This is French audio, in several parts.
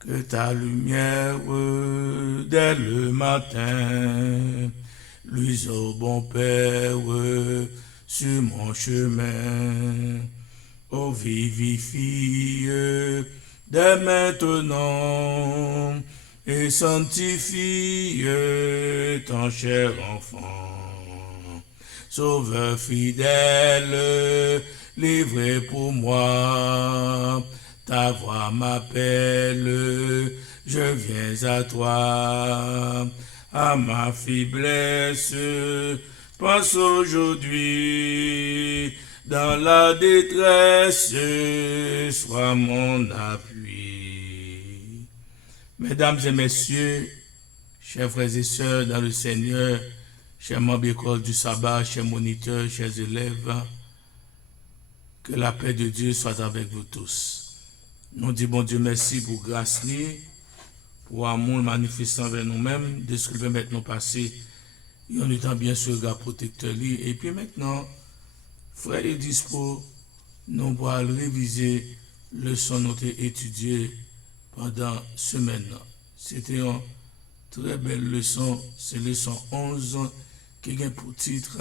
Que ta lumière dès le matin luise au bon Père sur mon chemin. Oh, vivifie dès maintenant et sanctifie ton cher enfant. Sauveur fidèle, livré pour moi. Ta voix m'appelle, je viens à toi. À ma faiblesse, pense aujourd'hui. Dans la détresse, sois mon appui. Mesdames et messieurs, chers frères et sœurs dans le Seigneur, chers membres d'école du sabbat, chers moniteurs, chers élèves, que la paix de Dieu soit avec vous tous. Nous disons bon Dieu merci pour grâce, pour amour manifestant vers nous-mêmes, de ce qu'il permet de nous passer, et en étant bien sûr le protecteur. Et puis maintenant, frère et dispo, nous allons réviser le leçon nous avons étudié pendant semaine. C'était une très belle leçon, c'est leçon 11 qui a pour titre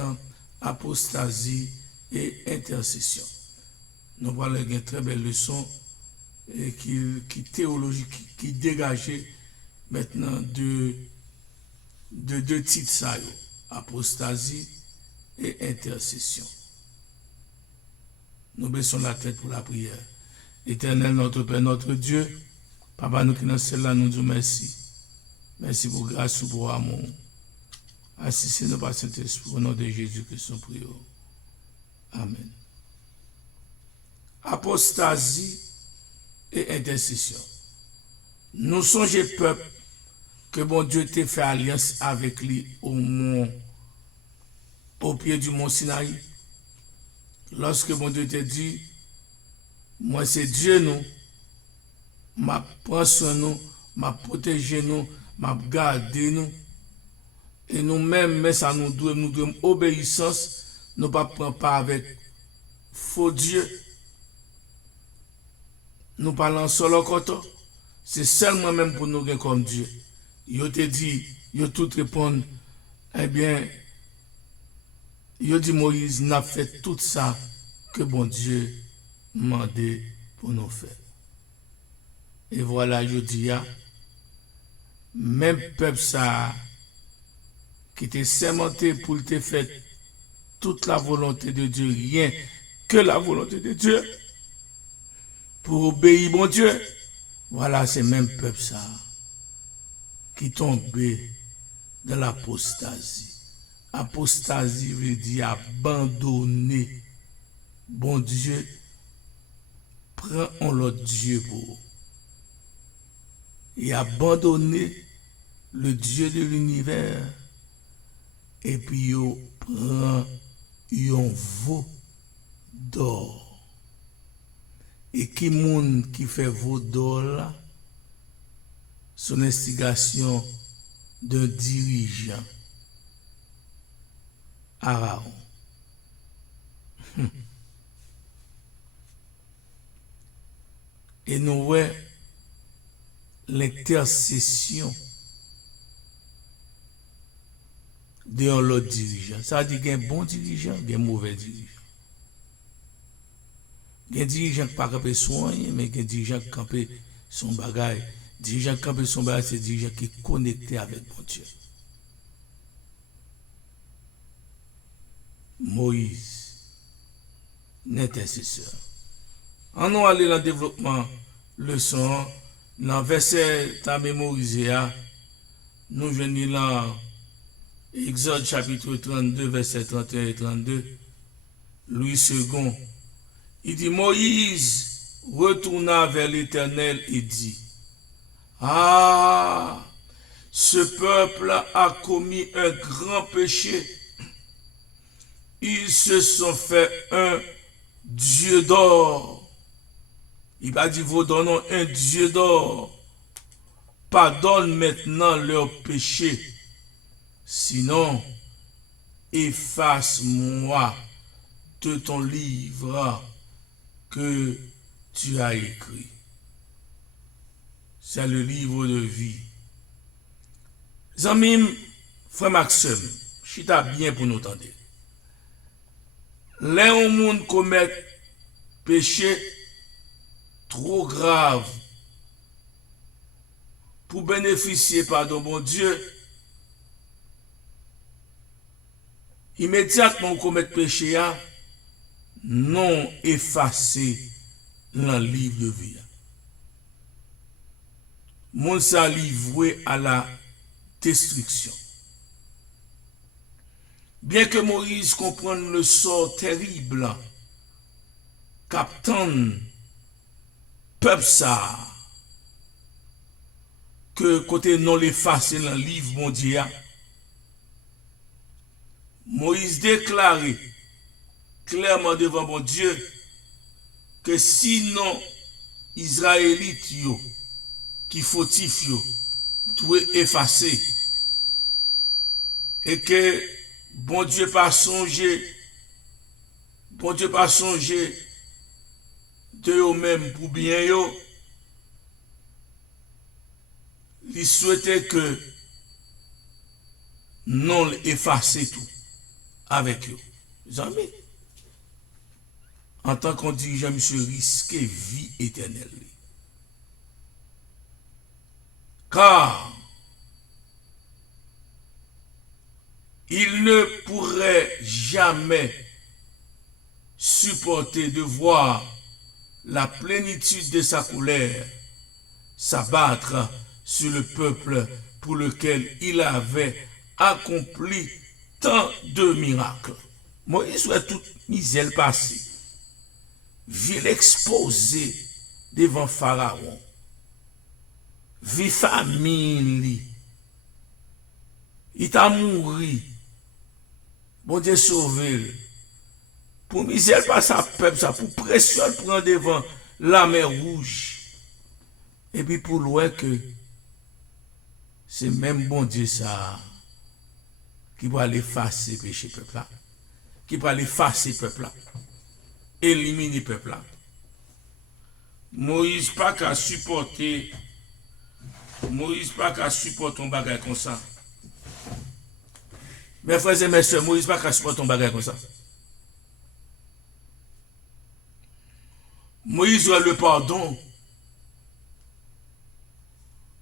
apostasie et intercession. Nous allons une très belle leçon et qui théologique, qui dégageait maintenant de deux titres ça, apostasie et intercession. Nous baissons la tête pour la prière. Éternel, notre Père, notre Dieu, Papa, nous qui nous sommes là, nous disons merci. Merci pour grâce, pour amour. Assistez-nous par Saint-Esprit au nom de Jésus-Christ, nous prions. Amen. Apostasie et intercession. Nous songeons peuple que bon Dieu t'a fait alliance avec lui au pied du mont Sinaï. Lorsque bon Dieu t'a dit, moi c'est Dieu nous, m'a prend soin nous, m'a protégé nous, m'a gardé nous. Et nous-mêmes, mais ça nous devons obéissance, nous ne prenons pas avec faux Dieu. Nous parlons solo koto, c'est seulement même pour nous comme Dieu. Yo te dit, yo tout répondre, eh bien, yo dit Moïse n'a fait tout ça que bon Dieu m'a demandé pour nous faire. Et voilà, je dis, même peuple ça, qui était sémenté pour te faire toute la volonté de Dieu, rien que la volonté de Dieu, pour obéir mon Dieu. Voilà, c'est même peuple ça qui tombait dans l'apostasie. Apostasie veut dire abandonner bon Dieu, prend un l'autre Dieu pour et abandonner le Dieu de l'univers et puis il prend un veau d'or. Et qui monde qui fait veau d'or là, son instigation d'un dirigeant, Pharaon. Et nous voyons l'intercession d'un autre dirigeant. Ça dit qu'il y a un bon dirigeant, il y a un mauvais dirigeant. Il y a un dirigeant qui ne peut pas soigner, mais il y a un dirigeant qui campe son bagage. Dirigeant qui campe son bagage, c'est un dirigeant qui est connecté avec mon Dieu. Moïse, l'intercesseur. En nous aller dans le développement, leçon, dans le verset à mémoriser, nous venons dans Exode chapitre 32, verset 31 et 32. Louis II, il dit, Moïse retourna vers l'Éternel et dit, ah, ce peuple a commis un grand péché. Ils se sont fait un Dieu d'or. Il va dire, vous donnons un Dieu d'or. Pardonne maintenant leurs péchés. Sinon, efface-moi de ton livre que tu as écrit. c'est le livre de vie. Zamim, frère Maxime, chita bien pour nous entendre. Les au monde commettent péché trop grave pour bénéficier pardon bon Dieu. Immédiatement commet péché non effacé dans le livre de vie. Mon sa livré à la destruction. Bien que Moïse comprenne le sort terrible qu'attend peuple ça que côté non l'effacé dans le livre mondial, Moïse déclarait clairement devant mon Dieu que sinon Israélites qui fautif doit effacer et que bon Dieu pas songer de eux-mêmes pour bien il souhaitait que non effacer tout avec eux. Jamais. En tant qu'on dirigeant, monsieur, risquer vie éternelle. Car il ne pourrait jamais supporter de voir la plénitude de sa colère s'abattre sur le peuple pour lequel il avait accompli tant de miracles. Moïse soit toute misère passée, ville exposée devant Pharaon, vie famine, il t'a mouru, bon Dieu sauvé, pour misère pas sa peuple, ça pour pression prendre devant la mer rouge, et puis pour loin que c'est même bon Dieu ça qui va aller effacer péché peuple là, qui va aller effacer peuple là, éliminer peuple là. Moïse pas qu'à supporter un bagage comme ça. Mes frères et mes soeurs, Moïse pas qu'à supporter un bagage comme ça. Moïse a le pardon.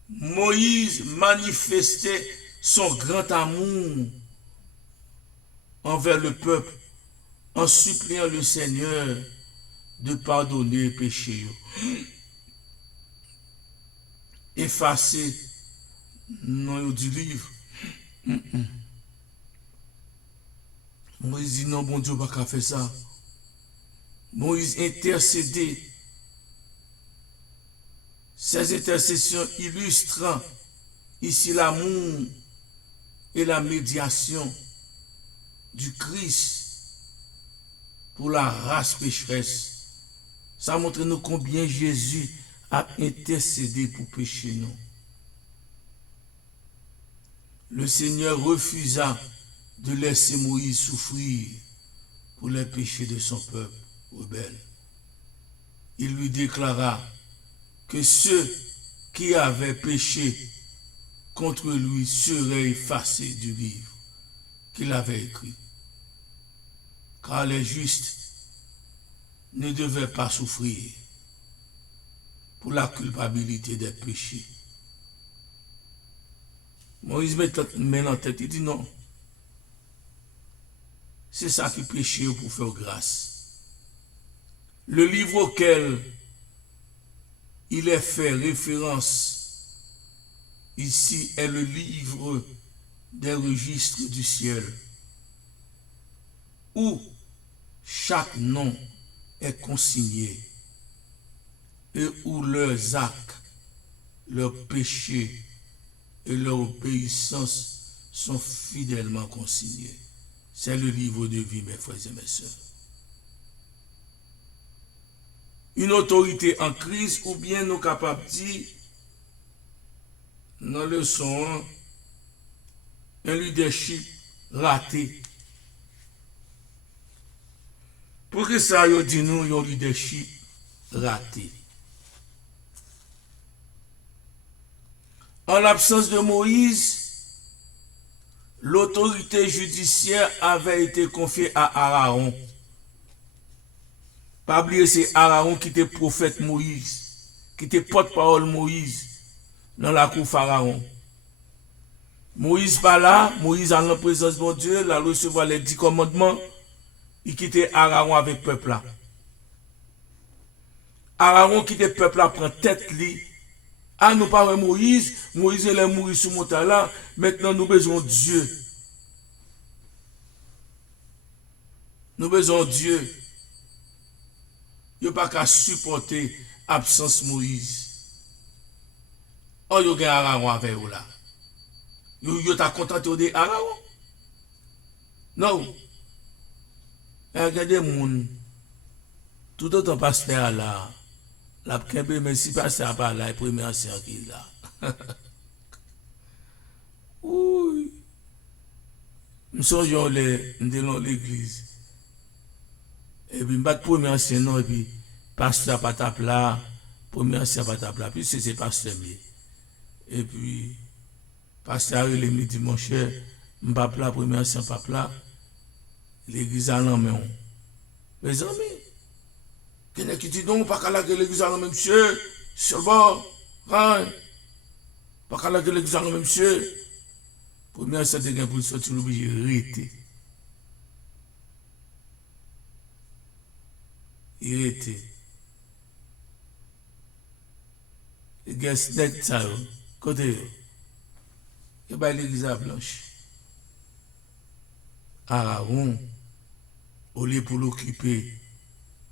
Moïse manifestait son grand amour envers le peuple en suppliant le Seigneur de pardonner les péchés. Effacer non du livre. Moïse dit non, bon Dieu, pas faire ça. Moïse intercédait. Ces intercessions illustrent ici l'amour et la médiation du Christ pour la race pécheresse. Ça montre nous combien Jésus a intercédé pour pécher nous. Le Seigneur refusa de laisser Moïse souffrir pour les péchés de son peuple rebelle. Il lui déclara que ceux qui avaient péché contre lui seraient effacés du livre qu'il avait écrit. Car les justes ne devaient pas souffrir pour la culpabilité des péchés. Moïse met en tête, il dit non. C'est ça qui péché pour faire grâce. Le livre auquel il est fait référence ici est le livre des registres du ciel, où chaque nom est consigné et où leurs actes, leurs péchés et leur obéissance sont fidèlement consignés. C'est le livre de vie, mes frères et mes sœurs. Une autorité en crise ou bien nous capables de dire dans le son un leadership raté. Pour que ça yo dit nous un leadership raté. En l'absence de Moïse, l'autorité judiciaire avait été confiée à Aaron. Pas oublier, c'est Aaron qui était prophète Moïse, qui était porte-parole Moïse dans la cour Pharaon. Moïse pas là, Moïse en la présence de Dieu, il a recevoir les 10 commandements, il quittait Aaron avec le peuple là. Aaron qui était peuple là prend tête li. Ah, nous parlons Moïse, Moïse il est mort sur montagne là, maintenant nous besoin de Dieu. Nous besoin de Dieu. Il n'y a pas qu'à supporter l'absence de Moïse. Oh, il y a Aaron avec vous là. Il t'a contenté de Aaron? Non. Regardez moun. Tout autant pasteur là. La kembe, mais si pasteur pas là, il premier ancien qui est là. Oui. Nous sommes dans l'église. Et puis, je premier ancien non, et puis, pasteur pas tape là, premier ancien pas tape là, puis c'est pasteur mieux. Et puis, pasteur il me dit, mon cher, je pas là, premier ancien pas là, l'église à l'homme. Mes amis, quelqu'un qui dit non, pas qu'à la l'église à l'homme, monsieur, sur le bord, rien. Pas qu'à la l'église à l'homme, monsieur. Premier ancien de gain pour sortir l'obligé de il était. Il y a un ça, côté. Il y a l'église à blanche. Aaron, au lieu pour l'occuper,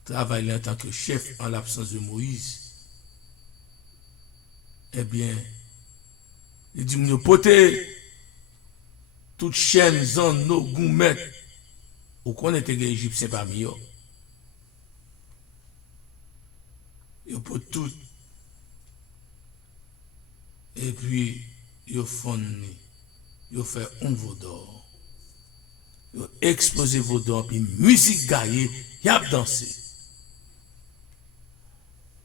travailler en tant que chef en l'absence de Moïse. Eh bien, il dit, nous poter toute chaîne, zone, nos gourmettes, ou qu'on était des Égyptiens parmi eux. Ils pour tout. Et puis, ils font, ils fait un veau d'or. Ils exposé veau d'or, puis musique gaillée, ils ont dansé.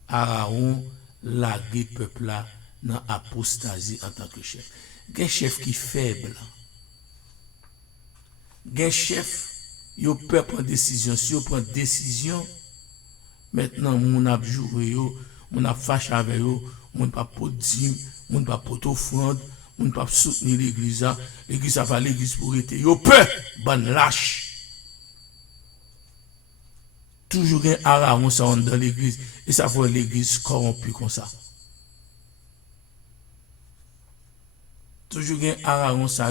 Aaron lagué peuple là dans apostasie en tant que chef. Il y a un chef qui est faible. Il y a un chef, il peut prendre décision. Si il prend décision, maintenant, mon a joué, mon a fâché avec eux, mon pas pour dîme, mon pas pour offrande, mon pas soutenir l'église. L'église a pas l'église pour être. Yo peut, bonne lâche. Toujours un Aaron ça dans l'église et ça fait l'église corrompue comme ça. Toujours un Aaron ça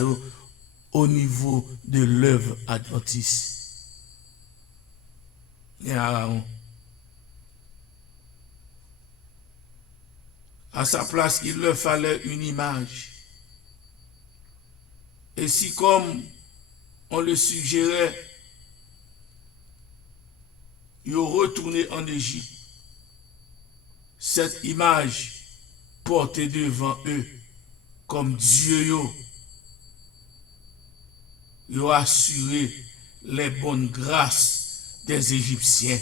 au niveau de l'œuvre adventiste. Un Aaron. À sa place, il leur fallait une image. Et si comme on le suggérait, ils ont retourné en Égypte, cette image portée devant eux comme Dieu, ils ont assuré les bonnes grâces des Égyptiens.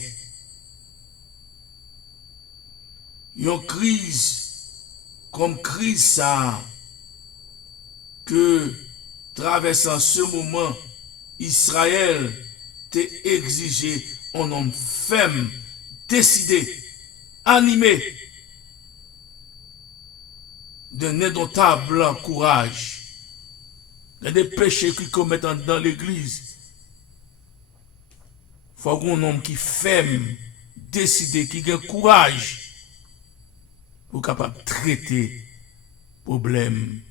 Ils ont crise comme crise ça que traversant ce moment, Israël t'a exigé un homme ferme, décidé, animé d'un indomptable courage. Il y a des péchés qui commettent dans l'église. Il faut un homme qui ferme, décidé, qui a courage pour capable de traiter problème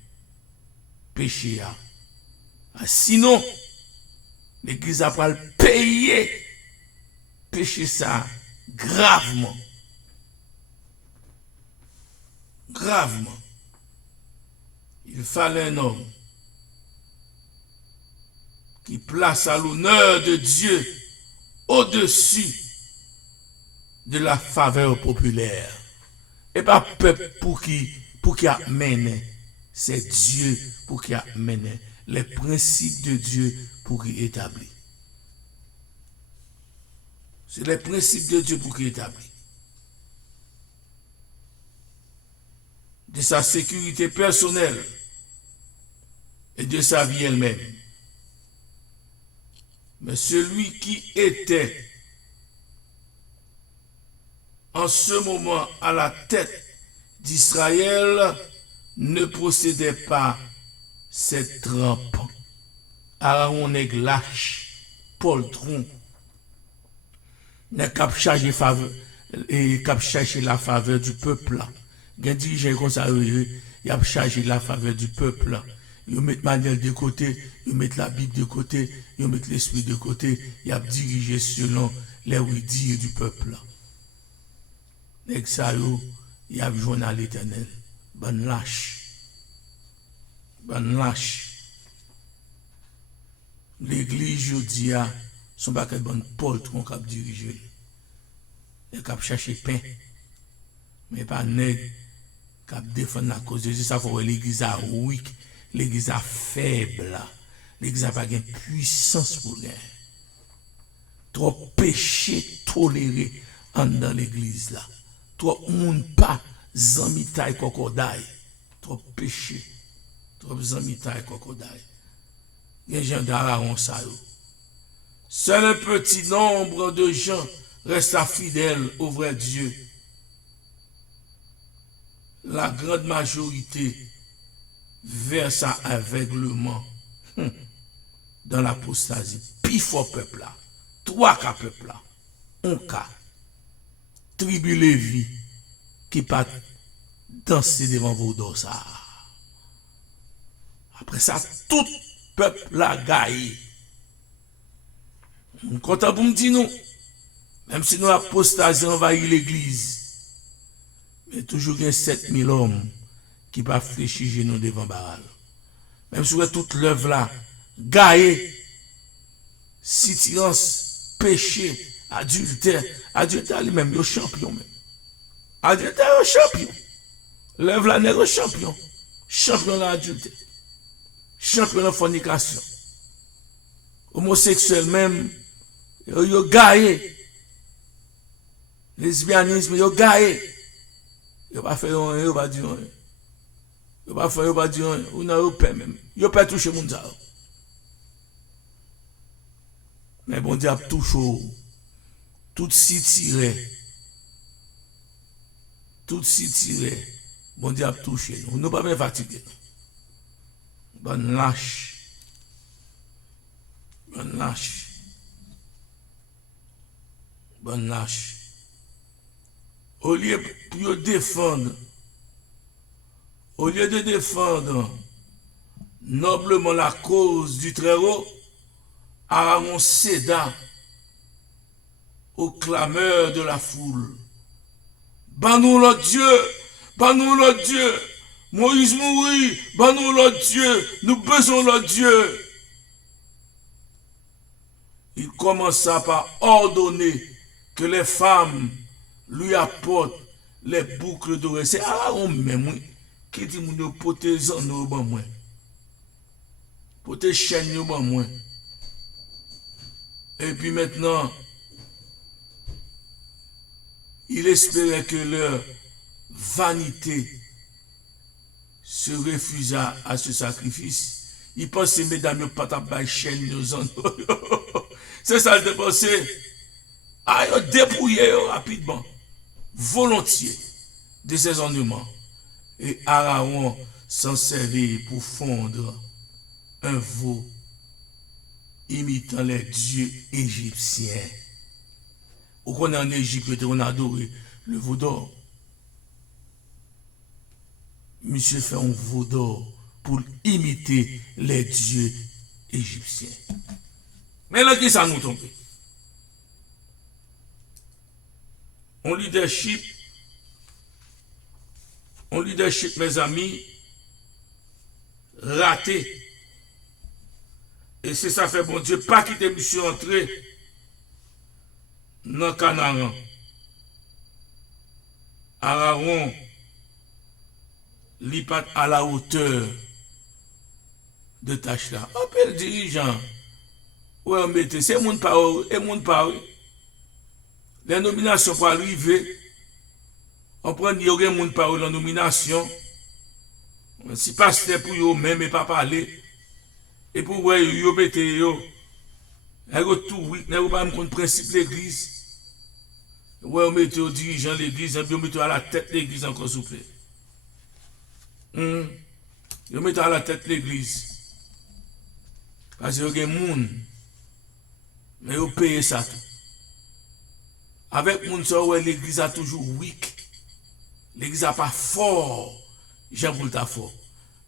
péché. Sinon, l'église a pas le payer péché ça gravement. Gravement. Il fallait un homme qui place à l'honneur de Dieu au-dessus de la faveur populaire. Et pas peuple pour qui amène, c'est Dieu pour qui amène les principes de Dieu pour qui établit. C'est les principes de Dieu pour qui établit. de sa sécurité personnelle et de sa vie elle-même. Mais celui qui était en ce moment à la tête d'Israël ne possédait pas cette trempe. Aaron est lâche, poltron, n'est qu'à chercher la faveur du peuple. Il y a des dirigeants comme ça, il a cherché la faveur du peuple. Ils mettent Manuel de côté, ils mettent la Bible de côté, ils mettent l'esprit de côté, ils a dirigé selon les oui-dire du peuple. Et ça, il a besoin à l'Éternel. Bonne lâche. Bonne lâche. L'église, je dis, son pas quel bon poltron qui a dirigé. Et qui a cherché pain. Mais pas nègre qui a défendu la cause de Jésus. Ça faut l'église à weak, l'église à faible. L'église n'a pas de puissance pour gagner. Trop péché toléré dans l'église là. Trop moun pas zamitaï kokodaï. Trop péché. Trop zamitaï kokodaï. Les gens d'Aaron ça. Seul un petit nombre de gens restent fidèles au vrai Dieu. La grande majorité verse aveuglement dans l'apostasie. Puis fort peuple là. 3 cas peuple là. 1 cas. Tribu Lévi qui pas danser devant vos dos ça. Après ça, tout peuple la gaillé. On content pour me dire nous, même si nous apostasie envahi l'église, mais toujours il y a 7000 hommes qui pas fléchir genoux devant Baal. Même si toute l'œuvre là, gaillé, sitirance, péché, adultère lui-même, il est champion même. Adultère est champion. L'œuvre là n'est champion. Champion dans l'adultère. Champion dans la fornication. Homosexuel même, il a gaillé. Lesbianisme, il a gaillé. Il va faire rien, il va dire rien. Il va faire, il va dire rien. Ou n'a pas même. Il n'a pas touché mon ça. Mais bon Dieu a touché. Tout si tiré. Tout si tiré. Bon Dieu a touché. Nous ne pas bien fatigués. Bonne lâche. Bonne lâche. Bonne lâche. Au lieu de défendre, noblement la cause du Très-Haut, Aaron céda aux clameurs de la foule. Ban-nous le Dieu, Moïse mourit, ban-nous le Dieu, nous besoin le Dieu. Il commença par ordonner que les femmes lui apportent les boucles d'oreilles. C'est Aaron même qui dit nous porter zan ban moi. Porter chaîne ban moi. Et puis maintenant, il espérait que leur vanité se refusa à ce sacrifice. Il pensait, mesdames, il pas ta chaîne nos anneaux. C'est ça le pensé. Ah, il a dépouillé rapidement, volontiers, de ses ornements. Et Aaron s'en servait pour fondre un veau imitant les dieux égyptiens. Ou qu'on est en Égypte, on a adoré le veau d'or. Monsieur fait un veau d'or pour imiter les dieux égyptiens. Mais là, qui ça nous tombe? On leadership, mes amis, raté. Et c'est ça fait bon Dieu, pas quitter monsieur entrer dans Canaan. Aaron, li pas à la hauteur de tâche là. On peut le dirigeant. Ouais, on mette, c'est mon parole, et mon parole. Les nominations pour arriver, on prend, il y aurait mon parole en nomination, Si pasteur pour yo même et pas parler, et pour ouais, yo mette yo, tout oui, n'est pas me principe l'église. Ouais, on met au dirigeant l'église, et puis on met à la tête l'église encore s'il vous plaît. On met à la tête l'église. Parce que y a des gens, mais ils payent ça tout. Avec les gens, l'église a toujours weak. L'église n'a pas fort. J'aime pour ta fort.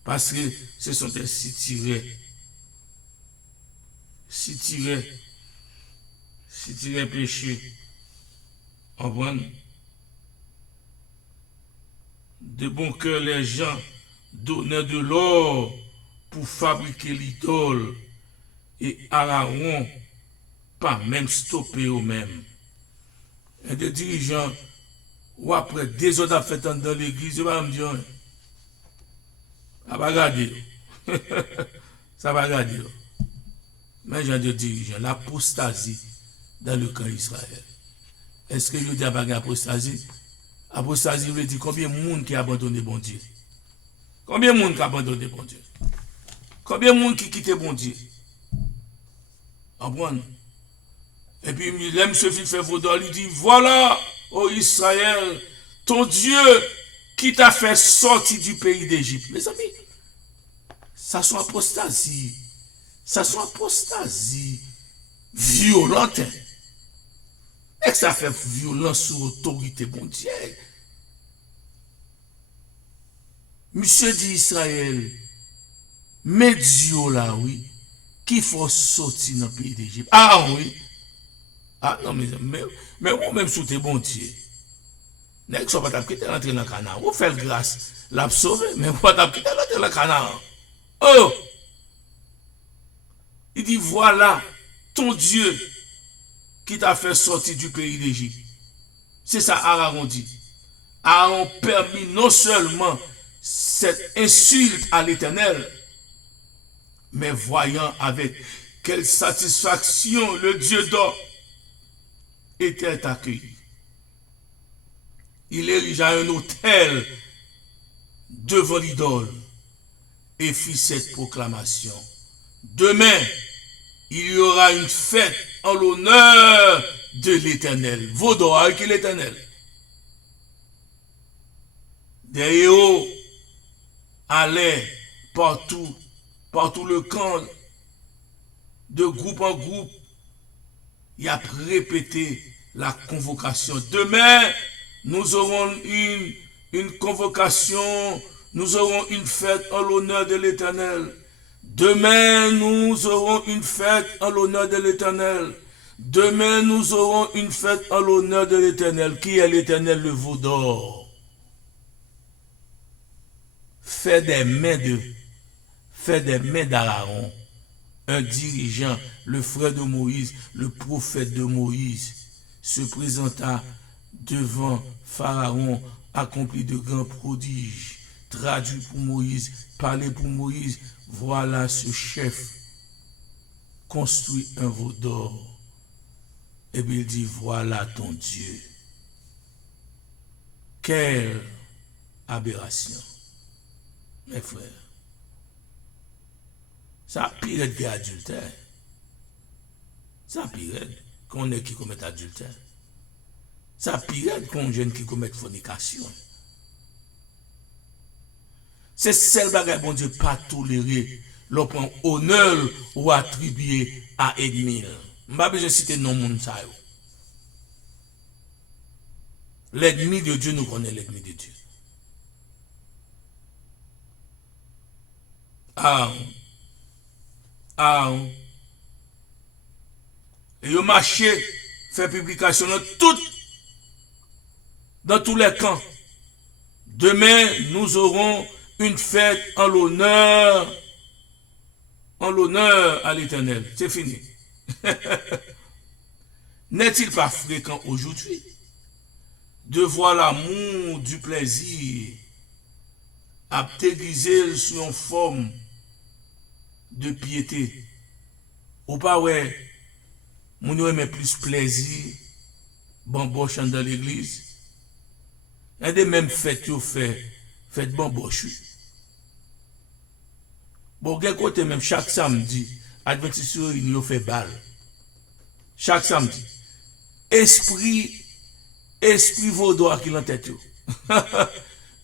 Parce que ce sont des si-tirés. Si-tirés péché. On voit. De bon cœur, les gens donnaient de l'or pour fabriquer l'idole. Et Aaron, pas même stopper eux-mêmes. Et des dirigeants, ou après des autres fait dans l'église, ils vont me dire, ça va regarder. Ça va regarder. Mais j'ai des dirigeants, l'apostasie dans le camp d'Israël. Est-ce que je dis à l'apostasie? Apostasie veut dire combien de monde qui a abandonné bon Dieu? Combien de monde qui a abandonné bon Dieu? Combien de monde qui quitte bon Dieu? Et puis, l'aime se fait vaudor, il dit, voilà, ô Israël, ton Dieu qui t'a fait sortir du pays d'Égypte. Mes amis, ça sont apostasie. Ça sont apostasie violente. Et que ça fait violence sur l'autorité mondiale. Monsieur dit Israël, mais Dieu là, oui, qui faut sortir dans le pays d'Égypte. Ah oui. Ah non, mais vous-même sous tes bon Dieu. N'est-ce que vous pas quitter l'entrée dans le canard. Vous faites grâce, l'a sauvé, mais vous pas quitter l'entrée dans le canard. Oh! Il dit, voilà ton Dieu qui t'a fait sortir du pays d'Égypte. C'est ça Aaron dit. Aaron permis non seulement cette insulte à l'Éternel, mais voyant avec quelle satisfaction le Dieu d'or était accueilli. Il érigea un autel devant l'idole et fit cette proclamation. Demain, il y aura une fête en l'honneur de l'Éternel. Vaudor qui est l'Éternel. Des héros allaient partout le camp, de groupe en groupe. Il a répété la convocation. Demain, nous aurons une convocation, nous aurons une fête en l'honneur de l'Éternel. Demain, nous aurons une fête en l'honneur de l'Éternel. Demain, nous aurons une fête en l'honneur de l'Éternel. Qui est l'Éternel? Le veau d'or. Fait des mains d'Aaron, un dirigeant, le frère de Moïse, le prophète de Moïse, se présenta devant Pharaon, accompli de grands prodiges, traduit pour Moïse, parlé pour Moïse. Voilà ce chef construit un veau d'or. Et puis il dit, voilà ton Dieu. Quelle aberration, mes frères. Ça pire que adultère. Ça pire qu'on est qui commet adultère. Ça pire qu'on jeune qui commet fornication. C'est celle bagaille bon Dieu pas toléré. L'on prend honneur ou attribué à ennemi. Je ne vais pas citer non moun sa yo. L'ennemi de Dieu, nous connaissons l'ennemi de Dieu. Et yo marché, fait publication dans tous les camps. Demain, nous aurons une fête en l'honneur à l'Éternel. C'est fini. N'est-il pas fréquent aujourd'hui de voir l'amour du plaisir à déguiser sur une forme de piété? Ou pas ouais, mon aimait plus plaisir, bamboche dans l'église. Il y a des mêmes fêtes qui fait bamboche. Bon, quel côté même chaque samedi, Adventiste réunion fait balle. Chaque samedi. Esprit vaudois qui l'en tête.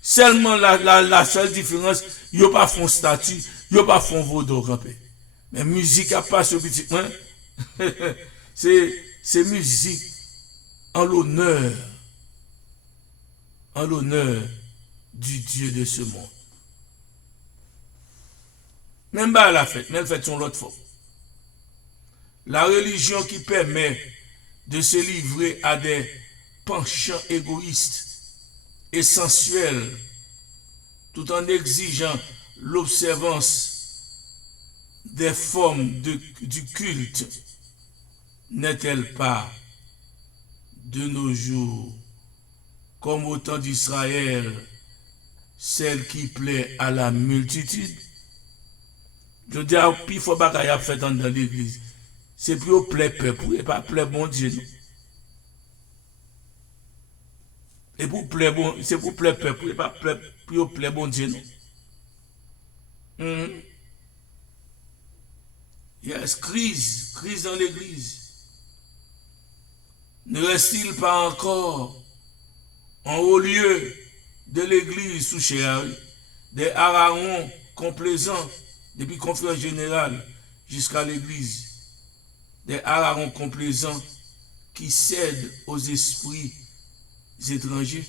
Seulement la seule différence, il n'y a pas fond statut, il n'y a pas fond vaudois campé. Mais musique a pas ce petit point. C'est musique en l'honneur du Dieu de ce monde. Même pas la fête, même fête son l'autre fois. La religion qui permet de se livrer à des penchants égoïstes et sensuels, tout en exigeant l'observance des formes du culte, n'est-elle pas, de nos jours, comme au temps d'Israël, celle qui plaît à la multitude? Je dis, puis il faut pas qu'il y ait fait dans l'église. C'est plus au plaît peuple, et pas plaît bon Dieu. Non? Et pour plaît bon, c'est pour plaît peuple, et pas plus au plaît bon Dieu. Non? Yes, crise dans l'église. Ne reste-t-il pas encore en haut lieu de l'église sous Chéari des harangues complaisants depuis conférence générale jusqu'à l'église, des harangues complaisants qui cèdent aux esprits étrangers,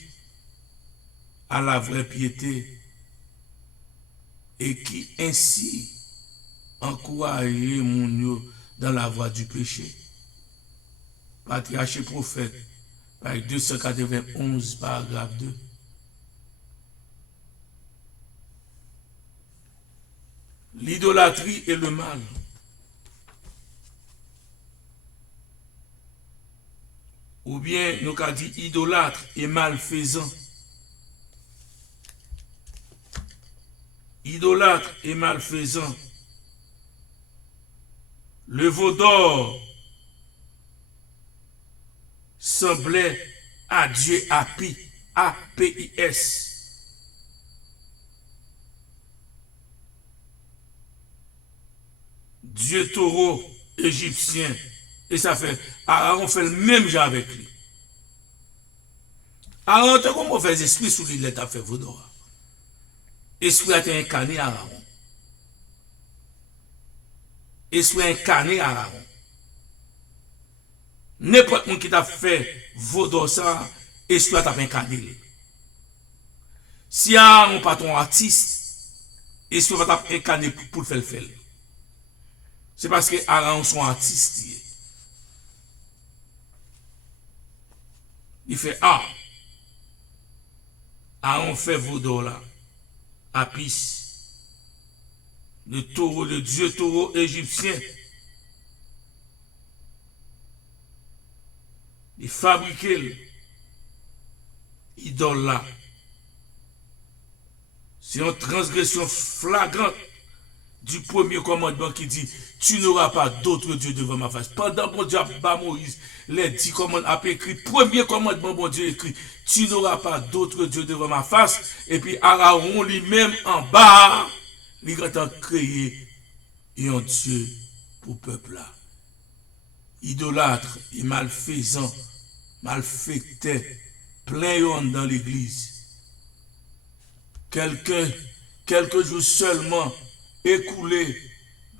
à la vraie piété, et qui ainsi encouragent mon yo dans la voie du péché. Patriarche et prophète, page 291, paragraphe 2. L'idolâtrie et le mal. Ou bien, nous avons dit idolâtre et malfaisant. Idolâtre et malfaisant. Le veau d'or semblait à Dieu APIS. Dieu taureau égyptien. Et ça fait, Aaron fait le même genre avec lui. Aaron, comment fait esprit sous lui, il a fait vaudor. Esprit a été incarné à Aaron. Esprit incarné à Aaron. N'importe qui qui t'a fait vaudor ça, esprit a incarné. Si Aaron pas ton artiste, esprit va incarné pour le faire. C'est parce que Aaron sont artistes. Il fait Aaron fait vaudor là. Apis. Le taureau, le dieu taureau égyptien. Il fabriquait l'idole là. C'est une transgression flagrante du premier commandement qui dit tu n'auras pas d'autre Dieu devant ma face. Pendant que bon Dieu a Moïse les 10 commandements a écrit, premier commandement bon Dieu écrit tu n'auras pas d'autre Dieu devant ma face. Et puis Aaron lui-même en bas, il a créé un Dieu pour le peuple là. Idolâtre et malfaisant, malfaiteur, plein dans l'église. Quelques jours seulement écoulés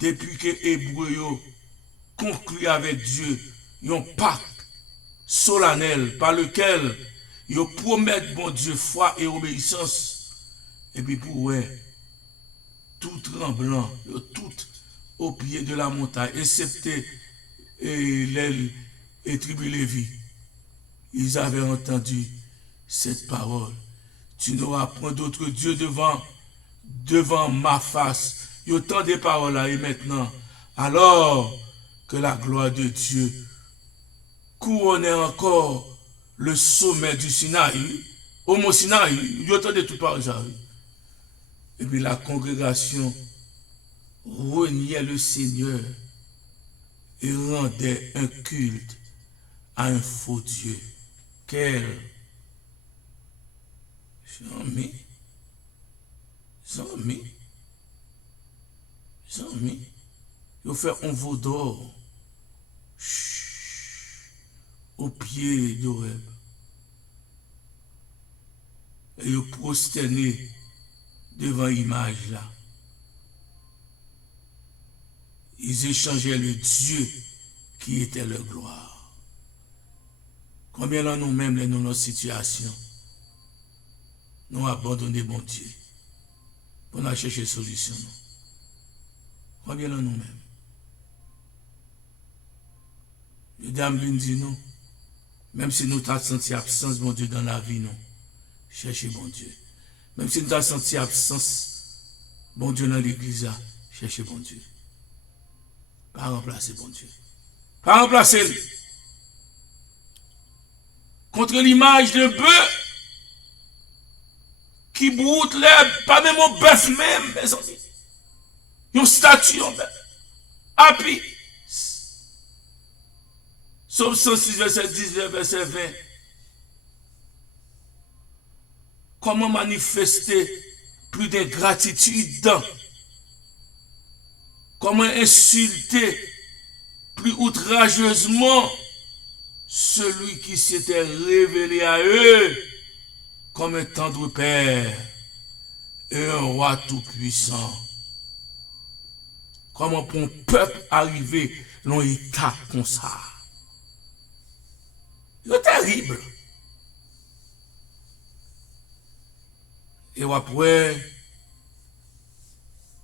depuis que Hébreu conclut avec Dieu un pacte solennel par lequel ils promettent bon Dieu foi et obéissance. Et puis pour tout tremblant, tout au pied de la montagne, excepté l'aile et tribu Lévi, ils avaient entendu cette parole. Tu n'auras point d'autre Dieu devant ma face. Il y a autant de paroles là et maintenant, alors que la gloire de Dieu couronnait encore le sommet du Sinaï, au mont Sinaï, il y a autant de toutes paroles ça. Et puis la congrégation reniait le Seigneur et rendait un culte à un faux Dieu. Quel Zami. Ils fait un veau d'or au pied d'Horeb. Et ils prosterné devant l'image là. Ils échangeaient le Dieu qui était leur gloire. Combien là nous-mêmes, dans notre situation, nous abandonnons bon Dieu pour nous chercher solution. Combien là nous-mêmes? Le dame dit nous, même si nous avons senti absence, bon Dieu, dans la vie, nous, cherchez bon Dieu. Même si nous avons senti absence, bon Dieu, dans l'église, cherchez bon Dieu. Pas remplacer bon Dieu. Pas remplacer lui. Contre l'image de bœuf qui broute l'herbe, pas même au bœuf même, mes amis. Une statue en bœuf. Happy. Psaume 106, verset 10, verset 20. Comment manifester plus de gratitude? Comment insulter plus outrageusement celui qui s'était révélé à eux comme un tendre père et un roi tout-puissant? Comment pour un peuple arriver dans un état comme ça? C'est terrible. Et après,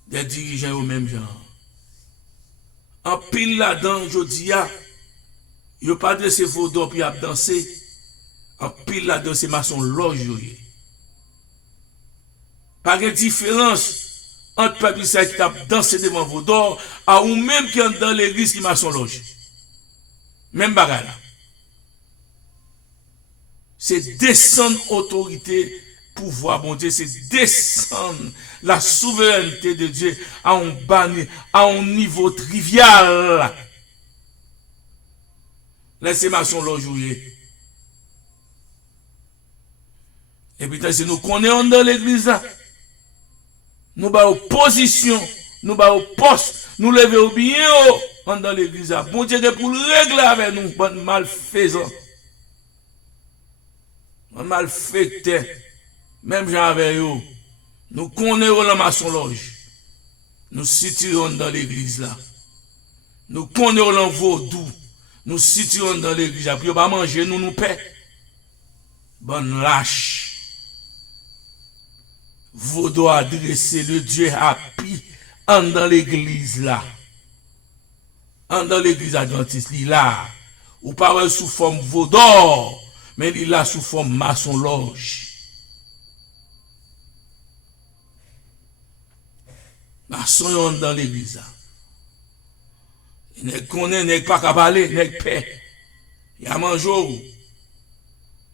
des dirigeants au même genre. En pile là-dedans, je dis, il n'y a pas de ces vaudors puis à danser. En pile là-dedans, c'est maçon loge. Pas de différence entre peuple qui a dansé devant vaudor ou même qui est dans l'église qui maçon loge. Même bagarre là. C'est descendre autorité, pouvoir, bon Dieu, c'est descendre la souveraineté de Dieu à un niveau trivial. Laissez-moi son lot jouer. Et puis, si nous connaissons dans l'église, nous avons position, nous avons poste, nous levons bien haut dans l'église. Bon Dieu, pour régler avec nous, bon malfaisant. On malfaiteur, même j'avais eu, nous connaissons la maçon loge, nous situons dans l'église là, nous connaissons le vaudou, nous situons dans l'église là, puis on va manger, nous paie. Bonne lâche. Vaudou adresser le Dieu happy en dans l'église là, en dans l'église adventiste là, ou pas sous forme vaudor. Mais il est là sous forme maçon loge. Maçon dans l'église. Il ne connaît, n'est pas qu'à parler, n'est pas paix. Il a mangé.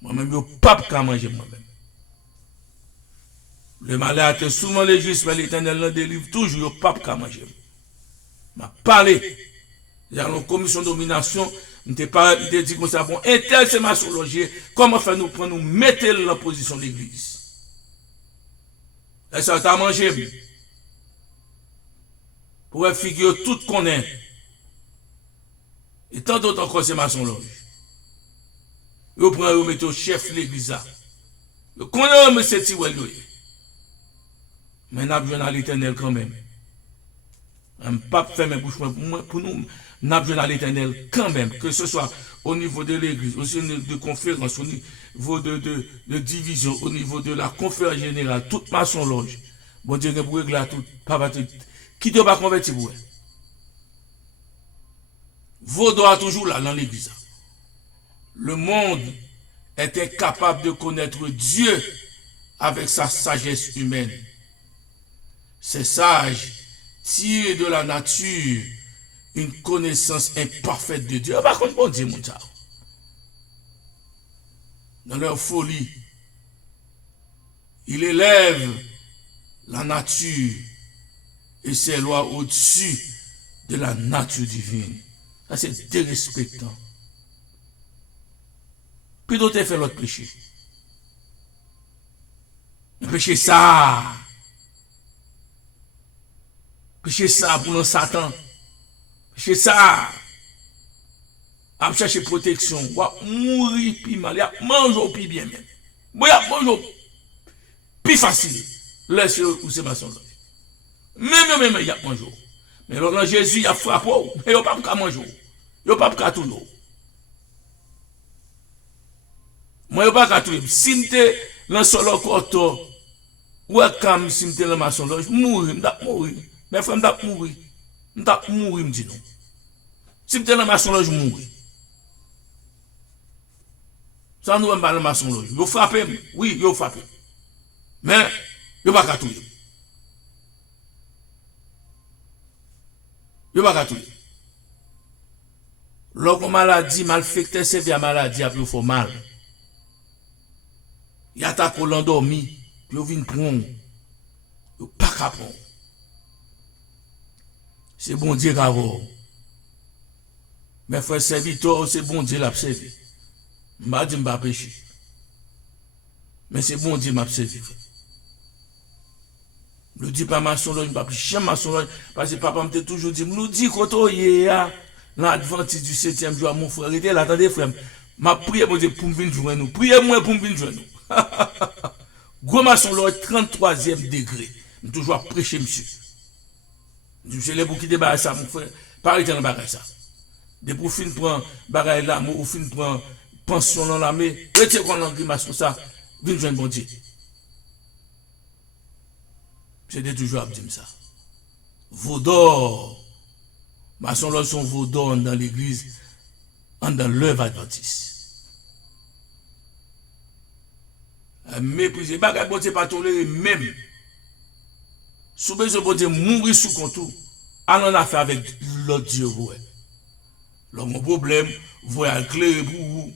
Moi-même, je ne peux pas manger moi-même. Le malade est souvent le juste, mais l'Éternel le délivre toujours, je ne peux pas manger. Je parlé. Il y a une commission de domination. Il te dit comme ça, bon, un tel c'est maçon loger, comment faire nous prendre, nous mettre dans la position de l'église? Et ça t'a mangé. Pour figurer tout qu'on est. Et tant d'autres encore c'est maçon loge. Vous prenez, vous mettez au chef de l'église. Vous connaissez, mais c'est Tiwel. Mais nous avons besoin de l'Éternel quand même. Un pape fait mes bouches pour nous. Nous avons besoin de l'Éternel quand même, que ce soit au niveau de l'église, au niveau de conférence, au niveau de division, au niveau de la conférence générale, toute maçon loge. Bon Dieu, vous régler tout, papa, qui ne va pas convertir pour vous? Vos droits toujours là dans l'église. Le monde est incapable de connaître Dieu avec sa sagesse humaine. Ces sages tirent de la nature une connaissance imparfaite de Dieu. Par contre, bon Dieu, mon Dieu. Dans leur folie, il élève la nature et ses lois au-dessus de la nature divine. Ça, c'est dérespectant. Puis d'autres fait l'autre péché. Le péché ça. Péché ça pour le Satan. chez ça, à chercher protection, ou à mourir plus mal, il a manger plus bien même. Bon, il a manger plus facile. Laisse ou c'est maçon. Même, il a manger. Mais là, Jésus a frappé, mais il n'a pas pu manger. Il n'a pas pu tout l'eau. Moi, il n'a pas pu tout. Si je suis dans son corps, ou comme si je suis dans maçon, je vais mourir, mes frères, je vais mourir. Je vais mourir, je dis non. Si je suis dans maçon, je vais mourir. Ça nous pas dans maçon. Il frappe, oui, il frappe. Mais, il n'a pas pu tout. Il n'a pas pu tout. Lorsqu'on maladie, malfecté, c'est via maladie, après il faut mal. Il y a ta colonne endormi, puis il vient prendre. Il n'y a pas qu'à prendre. C'est bon Dieu qui a vu. Mes frères serviteurs, c'est bon Dieu qui a servi. Je ne dis pas péché. Mais c'est bon Dieu qui m'a servi. Je ne dis pas maçon, je ne dis pas jamais maçon, parce que papa m'a toujours dit, nous dit quand il y a l'adventiste du 7e jour, mon frère, il était là, attendez frère, m'a prié pour me venir joindre nous. Priez-moi pour me venir joindre nous. Gros maçon, le 33e degré. Je toujours prêcher, monsieur. Je les pour qui débarrasse ça, mon frère. Pas arrêter dans le bagage ça. Des pour fin prendre bagage là, ou fin prendre pension dans l'armée, retirez qu'on a grimace pour ça, venez joindre bon Dieu. J'ai toujours à dire ça. Vaudor. Maçon là sont vaudor dans l'église, dans l'œuvre adventiste. Mépriser, bagay bon Dieu pas tolérer même. Sous besoin bon Dieu mourir sous contour, allons en affaire avec l'autre Dieu. L'homme problème, vous voyez clair pour vous.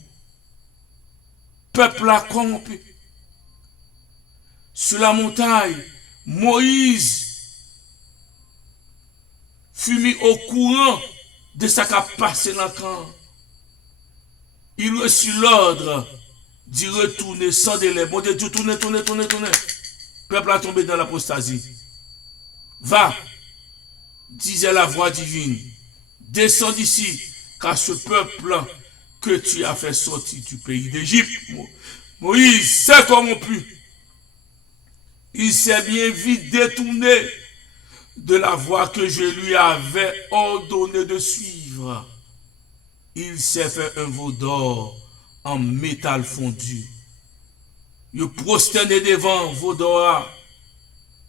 Peuple a corrompu. Sur la montagne, Moïse fut mis au courant de ce qui a passé dans le camp. Il reçut l'ordre d'y retourner sans délai. Bon Dieu, tournez. Peuple a tombé dans l'apostasie. Va, disait la voix divine, descends d'ici, car ce peuple que tu as fait sortir du pays d'Égypte, Moïse s'est corrompu. Il s'est bien vite détourné de la voie que je lui avais ordonné de suivre. Il s'est fait un veau d'or en métal fondu. Il prosterné devant veau d'or.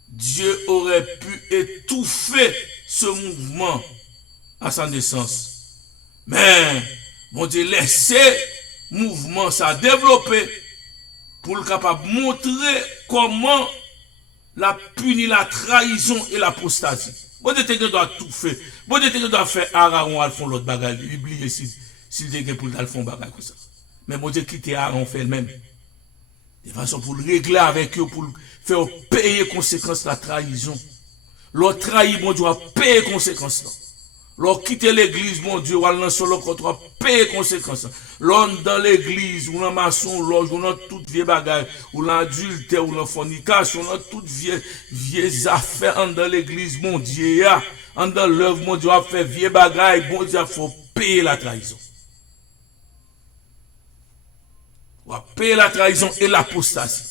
Dieu aurait pu étouffer ce mouvement à sa naissance. Mais, mon Dieu, laissez mouvement ça développer pour le capable montrer comment la punir la trahison et l'apostasie. Bon Dieu, doit tout faire. Bon Dieu, doit faire Aaron à fond l'autre bagage. Oubliez s'il est pour le fond bagage comme ça. Mais bon Dieu, quitter Aaron fait le même. De façon pour le régler avec eux, pour le faire payer conséquences la trahison. L'on trahit, mon Dieu, payer conséquences là. L'on quitte l'église, mon Dieu, ou l'on sur le contre payer conséquences. L'on dans l'église, ou l'on maçon, ou l'on toute vieille bagaille, ou l'on adultère, ou l'on fornication, ou l'on toute vieille affaires dans l'église, mon Dieu, dans l'œuvre, mon Dieu, a fait vieille bagaille, bon Dieu, il faut payer la trahison. On va payer la trahison et l'apostasie.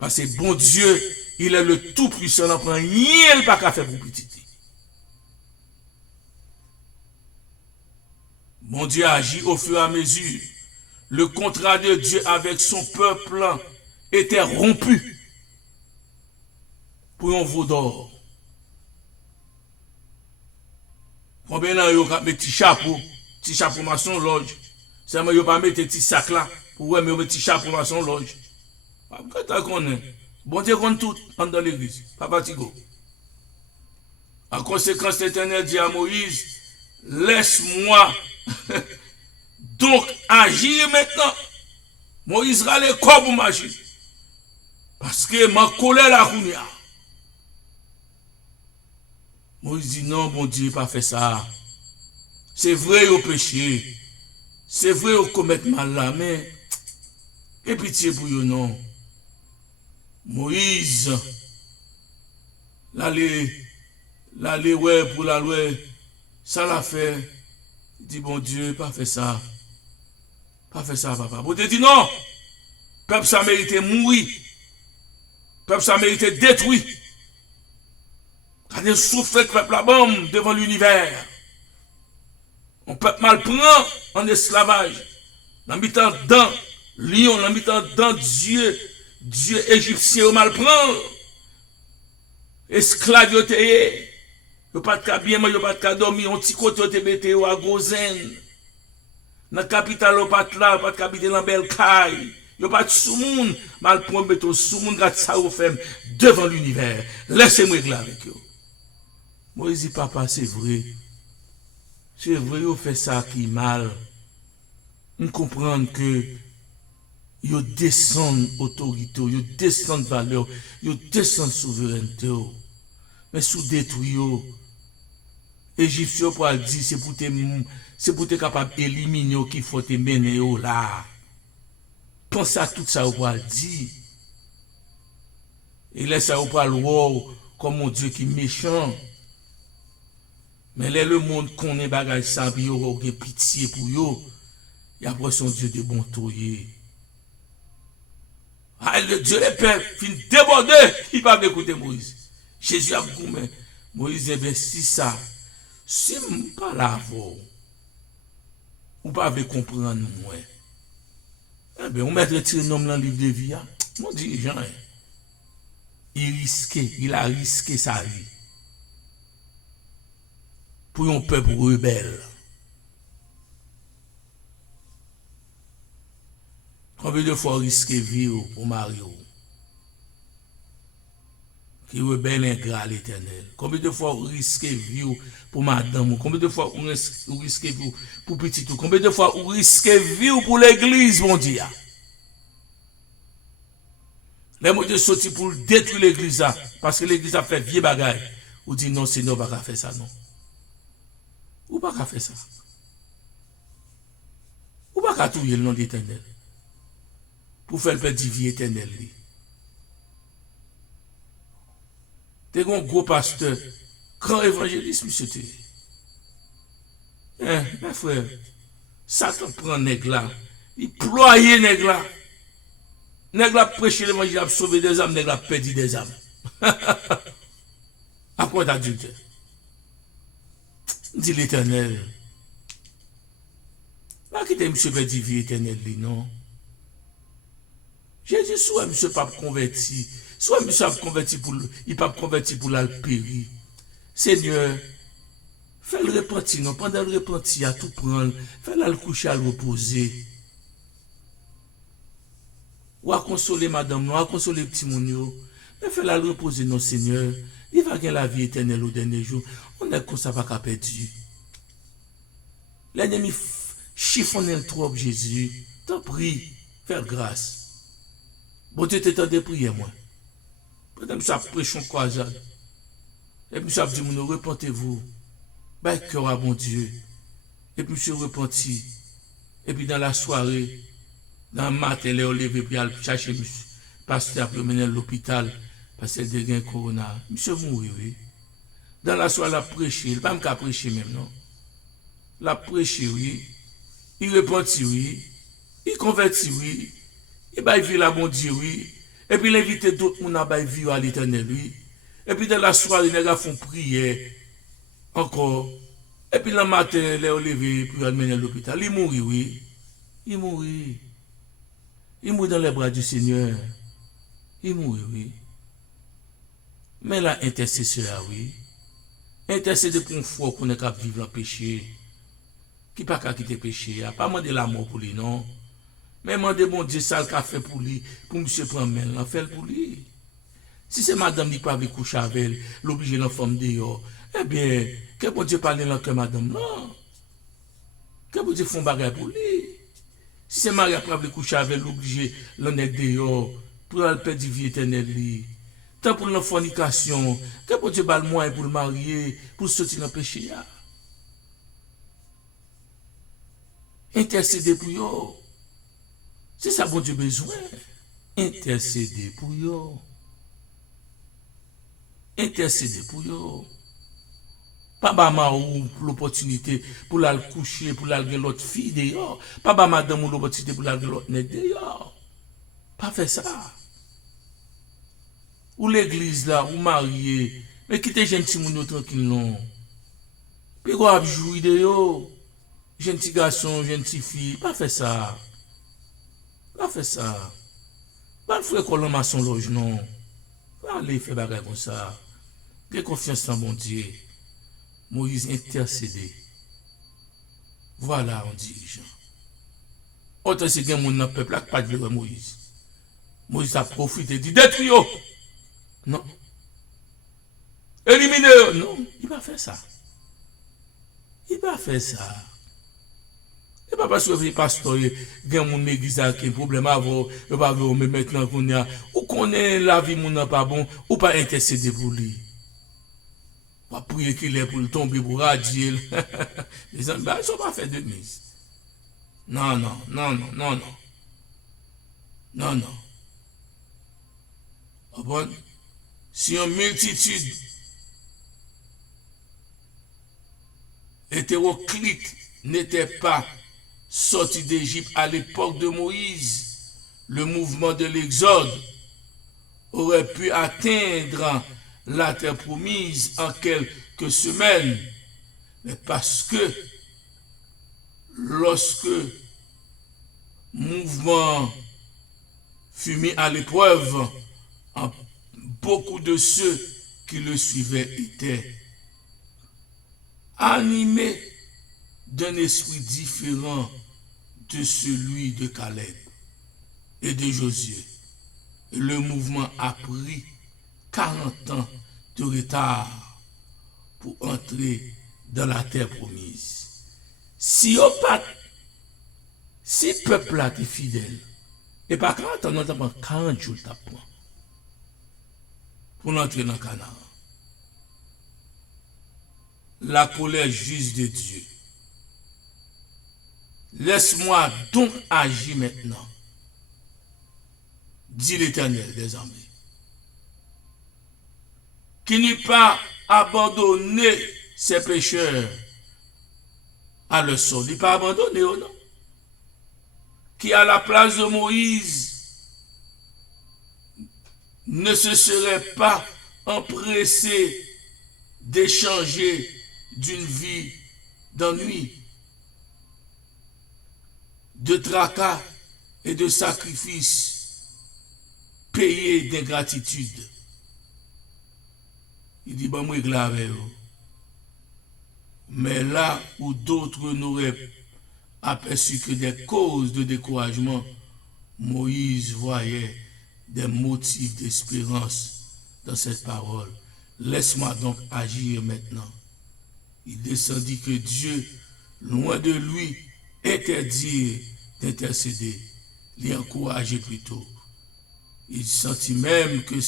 Parce que bon Dieu, il est le tout-puissant, il n'a pas rien pas qu'à faire pour petit. Bon Dieu agit au fur et à mesure. Le contrat de Dieu avec son peuple était rompu pour un veau d'or. Combien d'années vous avez mis petit chapeau maçon loge. C'est moi yo pas mettre petit sac là pour ouais mais petit chapeau maçon loge. Quand tu connais, bon Dieu compte tout dans l'église, papa Tigo. En conséquence, l'Éternel dit à Moïse, laisse-moi donc agir maintenant. Moïse râle comme pour m'agir. Parce que ma colère la kounia. Moïse dit non, bon Dieu, pas fait ça. C'est vrai au péché. C'est vrai au commettre mal là, mais et pitié pour eux non. Moïse, là, l'aller ouais pour la loi, ça l'a fait. Il dit, bon Dieu, pas fait ça. Pas fait ça, papa. Bon Dieu dit non. Peuple ça mérité mourir. Peuple ça mérité détruit. Quand il souffre le peuple la bombe devant l'univers. On peut mal prendre en esclavage. L'habitant dans lion, l'habitant dans Dieu égyptien au mal prend. Esclave yo te ye. Yo pas de bien manger, yo pas de dormir, on petit côté te mette à Gozen. Dans capitale yo pas là, pas de habiter dans belle caille. Yo pas de sous monde, mal prend mettre sous monde grâce ça au fait devant l'univers. Laissez-moi là avec yo. Moïse dit papa, c'est vrai. C'est vrai, vous fait ça qui est mal. On comprend que vous descendez autorité, vous descendez valeur, vous descendez souveraineté. Mais sous détruit, Égyptien pour dire c'est pour être capable d'éliminer qu'il faut te mener là. Pensez à tout ça pour dire. Et laisse ça pour le comme mon Dieu qui est méchant. Mais là, le monde connaît bagage ça, puis il y a pitié pour eux. Il y a son Dieu de bonté. Ah, le Dieu des pères, fin débordé, il ne va pas écouter Moïse. Jésus a dit, Moïse dit, ben, si ça, si je ne pas là, vous ne pouvez pas comprendre moi. Eh bien, on met retirer l'homme dans le livre de vie. Mon dirigeant, il a risqué sa vie. Pour un peuple rebelle. Combien de fois risquer vivre pour Mario? Qui rebelle ingrat à l'éternel. Combien de fois risquer vivre pour madame? Combien de fois risquer vivre pour petit tout? Combien de fois risquer vivre pour l'église, mon Dieu? Les mots de sorti pour détruire l'église, parce que l'église a fait vieux bagaille. Ou dit non, Seigneur, pas faire ça, non. Ou pas faire ça. Ou pas touiller le nom d'éternel. Pour faire le petit vie éternel. T'es un gros pasteur, grand évangéliste, monsieur T. Mes frères, Satan prend nègre là, il ploie nègre là. Nègre là prêcher l'évangile, a sauvé des âmes, nègre là perdu des âmes. À quoi t'as dit? Dit l'éternel. Pas quitter monsieur perdu vie éternelle, non. J'ai dit, soit monsieur pas converti, soit monsieur pas converti pour, il pas converti pour l'alpérie. Seigneur, fais le repentir, non, pendant le repentir, à tout prendre, fais le coucher à le reposer. Ou à consoler madame, ou à consoler petit mounio, mais fais le reposer, non, Seigneur. Il va gagner la vie éternelle au dernier jour. On est comme ça, pas qu'à perdu. L'ennemi chiffonne trop, Jésus. T'en prie, fais grâce. Bon Dieu t'es de prier, moi. Peut-être que ça prêche en croisade. Et puis ça dit, repentez-vous. Bah, cœur à bon Dieu. Et puis monsieur repenti. Et puis dans la soirée, dans le matin, il est levé puis il chercher monsieur. Pasteur pour mener à l'hôpital. Parce qu'il a un corona. Monsieur mourit, oui. Dans la soirée, il a prêché. Il n'a pas même prêcher même, non. Il a prêché, oui. Il repentit, oui. Il convertit, oui. Il va vivre la bon Dieu, oui. Et puis il invite d'autres gens à vivre à l'éternel, oui. Et puis dans la soirée, les gars font prière. Encore. Et puis le matin, les est levé pour amener à l'hôpital. Il mourit, oui. Il mourit. Il mourit dans les bras du Seigneur. Il mourit, oui. Mais là, intercesseur, oui. Intercéder pour une fois qu'on est capable de vivre le péché. Qui pas qu'à quitter le péché. Pas demander la mort pour lui, non. Mais demander bon Dieu ça qu'a fait pour lui, pour monsieur prendre main, l'a fait pour lui. Si c'est madame qui pas avec coucher avec elle, l'obliger la femme dehors, eh bien, que bon Dieu parle dans que madame, non. Que bon Dieu font bagarre pour lui. Si c'est Marie qui pas avec coucher avec elle, l'obliger l'en être dehors, pour elle perdre vie éternelle. Tant pour la fornication, que bon Dieu parle moins pour le marier, pour sortir dans le péché. Intercéder pour eux. C'est ça bon Dieu besoin. Intercéder pour eux. Intercéder pour eux. Papa m'a ou l'opportunité pour la coucher, pour la l'autre fille dehors. Papa m'a donné l'opportunité pour la l'autre nègre dehors. Pas faire ça. Ou l'église là, ou marié. Mais quittez gentil moun tranquille non. Puis quoi jouer de yo. Gentil garçon, gentil fille, pas faire ça. Pas faire ça. Pas faire qu'on à son loge non. Pas aller faire bagarre comme ça. J'ai confiance en mon Dieu. Moïse intercédé. Voilà, on dirige. Autant c'est que mon peuple n'a pas de Moïse. Moïse a profité, dit détruire. Non. Éliminer. Non, il va faire ça. Il va faire ça. Et pas parce que les pasteurs, il y a mon église qui a un problème avant, il va voir maintenant qu'on a, ou qu'on est la vie, mon n'a pas bon, ou pas intercéder pour lui. On va prier qu'il est pour le tomber, pour radier. Les gens, ils ne sont pas fait de mise. Non, non, non, non, non, non. Non, non. Bon, si une multitude hétéroclite n'était pas sorti d'Égypte à l'époque de Moïse, le mouvement de l'Exode aurait pu atteindre la terre promise en quelques semaines. Mais parce que lorsque le mouvement fut mis à l'épreuve, beaucoup de ceux qui le suivaient étaient animés d'un esprit différent de celui de Caleb et de Josué. Le mouvement a pris 40 ans de retard pour entrer dans la terre promise. Si le peuple a été fidèle, et pas 40 ans, notamment 40 jours pour entrer dans Canaan. La colère juste de Dieu. Laisse-moi donc agir maintenant, dit l'Éternel des armées, qui n'eût pas abandonné ses pécheurs à leur sort. Il n'a pas abandonné, oh non. Qui à la place de Moïse ne se serait pas empressé d'échanger d'une vie d'ennui, de tracas et de sacrifices payés d'ingratitude. Il dit, bah, moi, je mais là où d'autres n'auraient aperçu que des causes de découragement, Moïse voyait des motifs d'espérance dans cette parole. Laisse-moi donc agir maintenant. Il descendit que Dieu, loin de lui, interdire d'intercéder, l'y encourager plutôt. Il sentit même que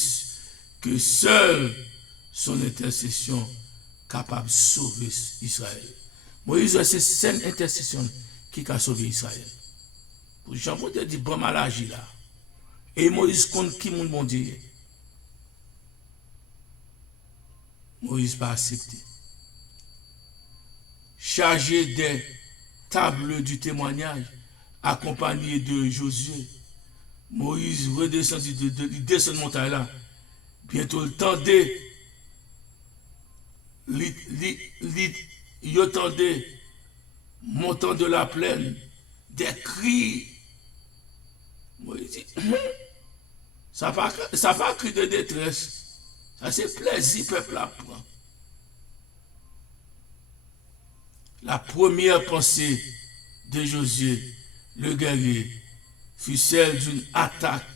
seule son intercession capable de sauver Israël. Moïse, c'est cette intercession qui a sauvé Israël. Pour Jean-Paul dit, bon mal agi là. Et Moïse compte qui mon bon Dieu. Moïse pas accepté. Chargé des tables du témoignage, accompagné de Josué, Moïse redescendit il descend de montagne là. Bientôt le temps il entendait montant de la plaine des cris. Moïse dit, ça va cri de détresse. Ça c'est plaisir, peuple apprend. La première pensée de Josué, le guerrier, fut celle d'une attaque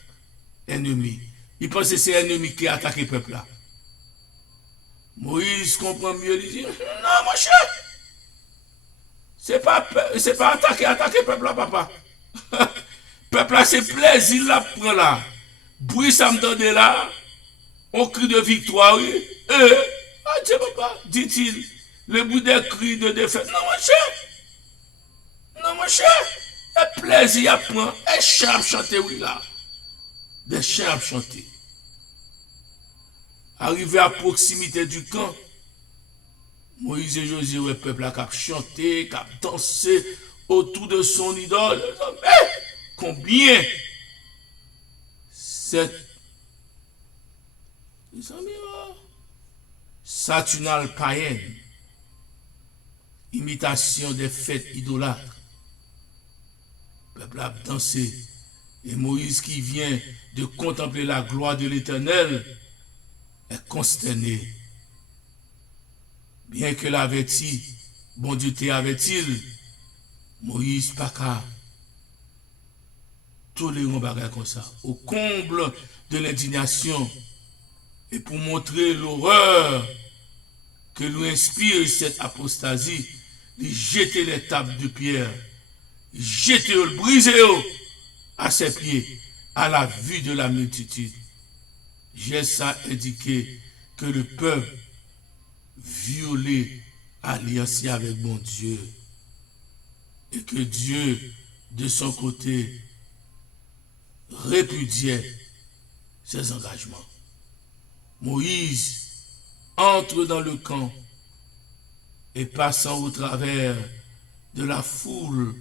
ennemie. Il pensait que c'est l'ennemi qui a attaqué le peuple là. Moïse comprend mieux, il dit, non mon cher, c'est pas attaquer le peuple là, papa. Peuple là, c'est plaisir là, prend là. Bruit ça me donne là, on crie de victoire, oui. Dieu papa, dit-il, le bruit des cris de défaite. Non mon cher, le plaisir à prendre, et chants chanter, oui là. Des chants chanter. Arrivé à proximité du camp, Moïse et Josué, le peuple a chanté, a dansé autour de son idole. Mais combien cette saturnale païenne, imitation des fêtes idolâtres, le peuple a dansé. Et Moïse qui vient de contempler la gloire de l'Éternel est consterné. Bien que l'averti, bon Dieu t'avertit, Moïse pas qu'à tolérer un bagage comme ça. Au comble de l'indignation et pour montrer l'horreur que lui inspire cette apostasie, il jeter les tables de pierre, jeter, briser à ses pieds, à la vue de la multitude. J'ai ça indiqué que le peuple violait alliance avec mon Dieu et que Dieu, de son côté, répudiait ses engagements. Moïse entre dans le camp et passant au travers de la foule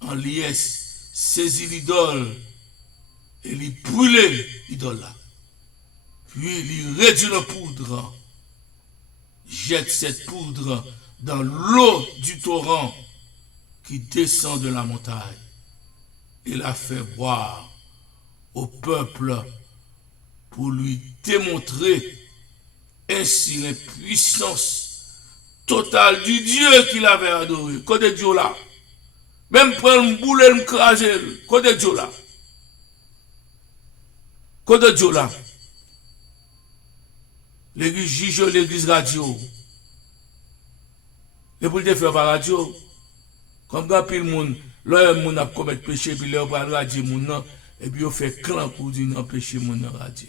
en liesse, saisit l'idole et lui brûlait l'idole là. Puis il réduit la poudre, jette cette poudre dans l'eau du torrent qui descend de la montagne et la fait boire au peuple pour lui démontrer ainsi l'impuissance totale du Dieu qu'il avait adoré. Côté Dieu là, même prendre une boule et m'craser, côté Dieu là. Côté Dieu là. L'église Jijo, l'église radio. Et pour le faire par radio, comme quand le monde, le monde a commis péché, puis le par radio, et puis on fait clan pour dire non péché, mon radio.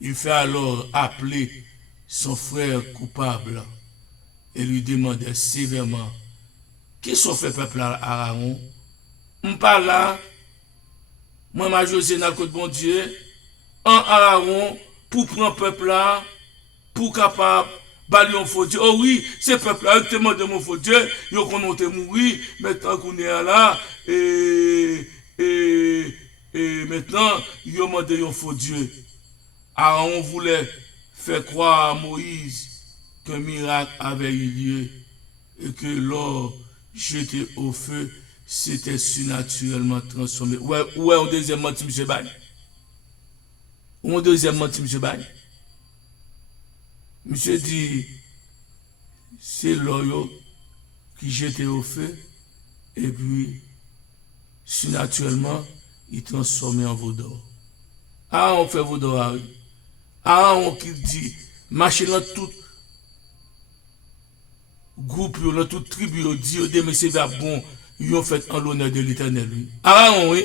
Il fait alors appeler son frère coupable et lui demander sévèrement, qu'est-ce qu'on fait peuple à Aaron? On parle là, moi, ma José n'a que bon Dieu, en Aaron, pour prendre peuple là, pour capable, balayer un faux Dieu. Oh oui, ce peuple là, il te demande mon faux Dieu, il a connu mourir, maintenant qu'on est là, et maintenant, il a demandé un faux Dieu. Aaron voulait faire croire à Moïse qu'un miracle avait eu lieu et que l'or jeté au feu s'était surnaturellement transformé. Ouais, on deuxième menti, M. Bagne. On deuxième menti, M. Bagne. Monsieur dit, c'est l'or qui jeté au feu et puis surnaturellement, il transformé en veau d'or. Ah, on fait veau d'or. Ah, on qui dit, marcher dans tout groupe, dans toute tribu, dit, mais c'est bon, ils ont fait en l'honneur de l'Éternel. Aaron, oui.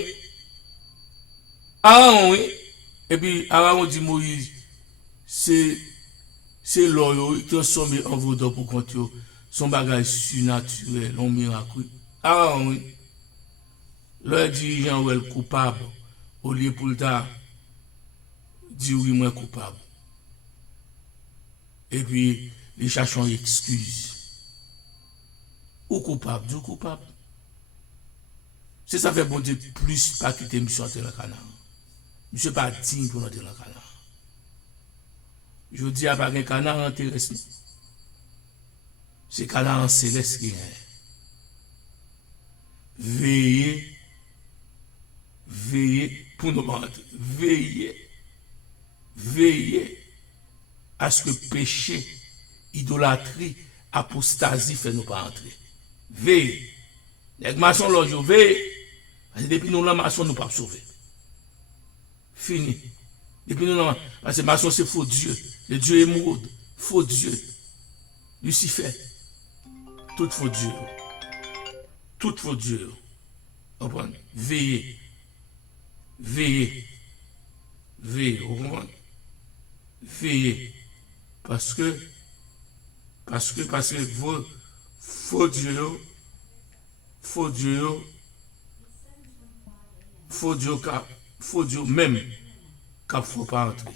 Aaron, oui. Et puis, Aaron dit, Moïse, c'est l'or, il transformé en veau d'or pour compter son bagage surnaturel, un miracle. Aaron, oui. Leur dirigeant ou est coupable, au lieu pour le temps, dit oui, moi coupable. Et puis, les cherchent une excuse. Ou coupable, du coupable. C'est ça fait bon Dieu plus pas quitter M. entrer dans le canard. M. pas digne pour entrer dans le canard. Je dis à pas un canard intéressant. C'est canard en céleste qui est. Veillez pour nous rentrer. Veillez à ce que péché, idolâtrie, apostasie fait nous pas entrer. Veillez. Les maçons l'ont veillez. Parce que depuis nous, la maçon nous pas sauver. Fini. Depuis nous, parce que maçon c'est faux Dieu. Le Dieu est mort. Faux Dieu. Lucifer. Tout faux Dieu. Tout faux Dieu. Veillez. Veillez. Vous comprenez? Veillez. Parce que vos faux Dieu même, qu'il ne faut pas entrer.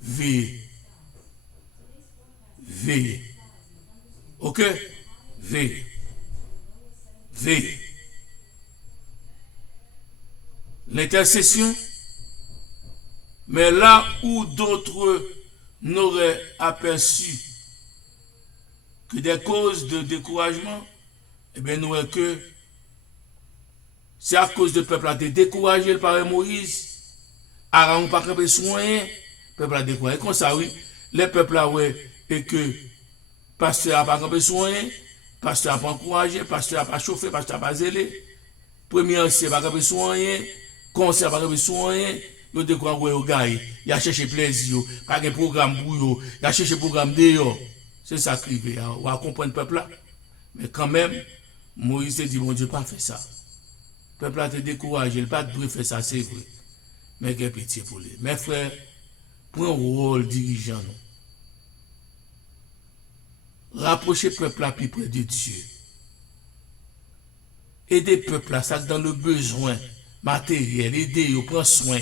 Veillez. Veillez. Ok? Veillez. Veillez. L'intercession, mais là où d'autres n'auraient aperçu que des causes de découragement, eh bien, nous voyons que c'est à cause du peuple a été découragé par Moïse. Aaron pas capable de soigner, le peuple a découragé. Comme ça, oui, les peuples a ouais, et que pasteur a pas capable de soigner, pasteur a pas encouragé, pasteur a pas chauffé, pasteur a pas zélé. Premier ancien pas capable de soigner, conseil pas capable de soigner. Yo découragé au gars, il a cherché plaisir, pas de programme pour yo, il a cherché programme de yo. C'est ça qui veut, on va comprendre le peuple là. Mais quand même, Moïse dit, mon Dieu, pas fait ça. Le peuple a été découragé, il n'a pas de faire ça, c'est vrai. Mais qu'il y ait pitié pour lui. Mes frères, pour un rôle dirigeant, rapprocher le peuple là plus près de Dieu. Aider le peuple là, ça dans le besoin matériel, aider, prendre soin.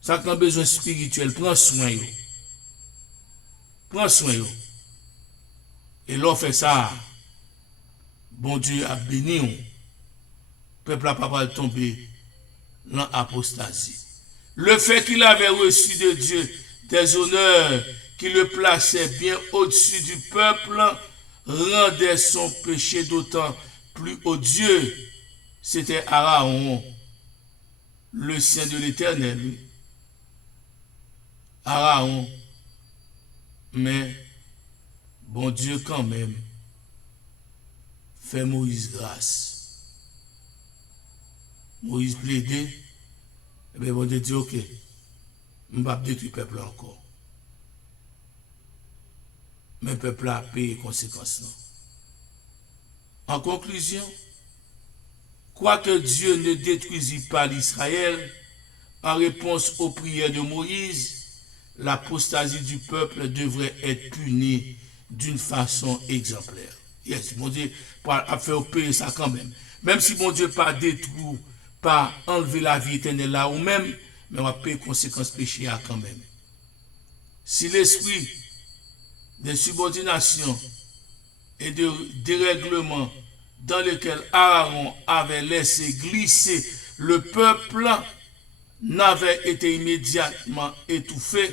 Ça dans le besoin spirituel, prends soin. Prends soin. Et l'on fait ça, bon Dieu a béni. Le peuple n'a pas tomber dans l'apostasie. Le fait qu'il avait reçu de Dieu des honneurs qui le plaçaient bien au-dessus du peuple rendait son péché d'autant plus odieux. C'était Aaron, le saint de l'Éternel. Aaron, mais bon Dieu quand même fait Moïse grâce. Moïse plaidait, et bien bon Dieu dit ok, je ne vais pas détruire le peuple encore. Mais le peuple a payé les conséquences. En conclusion, quoique Dieu ne détruisit pas l'Israël, en réponse aux prières de Moïse, l'apostasie du peuple devrait être punie d'une façon exemplaire. Yes, mon Dieu a fait payer ça quand même. Même si mon Dieu pas détruit, pas enlever la vie éternelle là ou même, mais on va payer les conséquences péché quand même. Si l'esprit de subordination et de dérèglement dans lequel Aaron avait laissé glisser le peuple n'avait été immédiatement étouffé,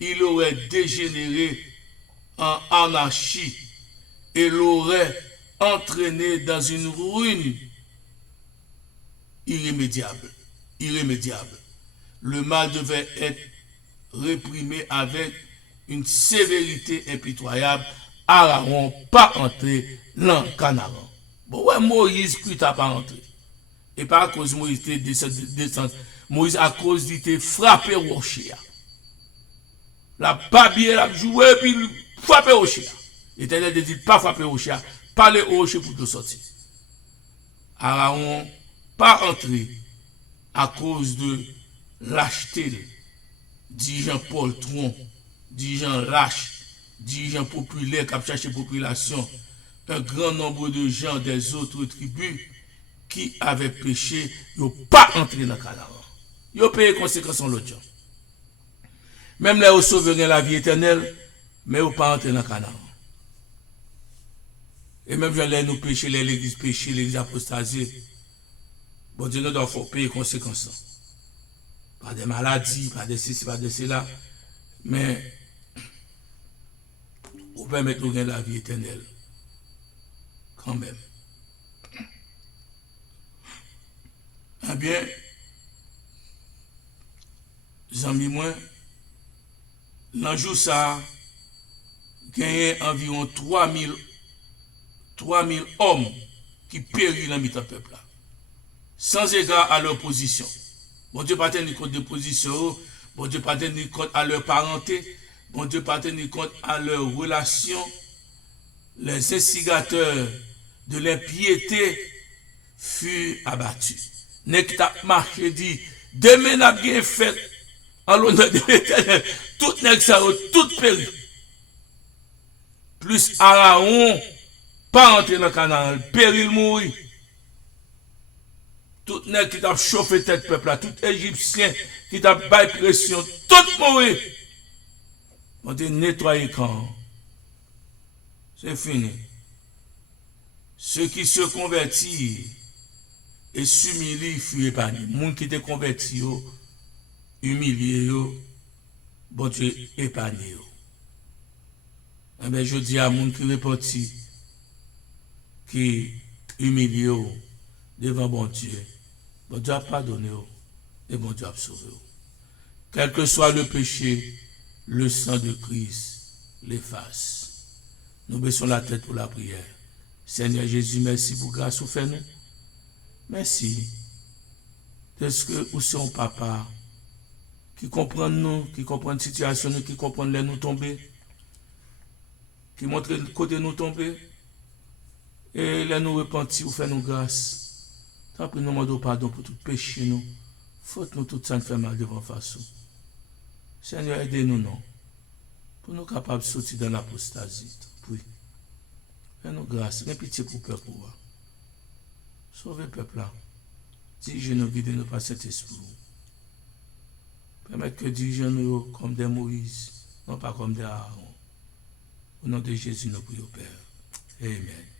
il aurait dégénéré en anarchie et l'aurait entraîné dans une ruine irrémédiable. Le mal devait être réprimé avec une sévérité impitoyable. Aaron pas entré dans le Canaan. Bon, ouais, Moïse plus tard pas entré. Et pas à cause de Moïse descend. Moïse à cause il était frappé au rocher. La babière a joué puis frappé au rocher. L'Éternel dit pas frapper au rocher, parler au rocher pour te sortir. Aaron pas entré à cause de lâcheté, dirigeant Paul Tron, dirigeant lâche, dirigeant populaire qui a cherché population, un grand nombre de gens des autres tribus qui avaient péché, ils n'ont pas entré dans le Canaan. Ils ont payé les conséquences en l'autre. Même là, ils sauveraient la vie éternelle, mais ils n'ont pas entré dans le Canaan. Et même là, nous péchons, l'église péché, l'église apostasie. Bon Dieu, nous devons payer les conséquences. Pas de maladies, pas de ceci, pas de cela. Mais, on permet de gagner la vie éternelle. Quand même. Eh bien, amis moi, l'enjeu ça, gagné environ 3000 hommes qui périssent dans le peuple là. Sans égard à leur position. Bon Dieu pas tenir compte de position, bon Dieu pas tenir compte à leur parenté, bon Dieu pas tenir compte à leur relation. Les instigateurs de l'impiété furent abattus. N'est qui t'a marché dit, demain n'a bien fait en l'honneur de l'Éternel, tout n'est que ça, tout péri. Plus Aaron, pas entrer dans le Canaan, péril mourir. Tout nèg qui t'a chauffé tête peuple là, tout Égyptien qui t'a baillé pression, tout mourir. On te nettoyer quand. C'est fini. Ceux qui se convertissent et s'humilient, fuient épargnés. Les gens qui te convertis, humiliés, bon Dieu épargné. Eh bien, je dis à gens qui repentit, qui humilié devant bon Dieu a pardonné et bon Dieu a sauvé. Quel que soit le péché, le sang de Christ l'efface. Nous baissons la tête pour la prière. Seigneur Jésus, merci pour grâce ou fait nous. Merci. Parce que nous sommes papa qui comprend nous, qui comprend la situation, qui comprend les nous tomber, qui montre le côté nous tomber, et les nous repentir ou faire nous grâce. Tant pis nous demandons pardon pour tout péché nous, faute nous tout ça nous fait mal devant face. Seigneur, aidez-nous non, pour nous capables de sortir dans l'apostasie. Oui. Fais-nous grâce, fais pitié pour le peuple. Sauvez le peuple là. Dirigez-nous, guidez-nous par cet esprit. Permettez que dirigeons-nous comme des Moïse, non pas comme des Aaron. Au nom de Jésus, nous prions, Père. Amen.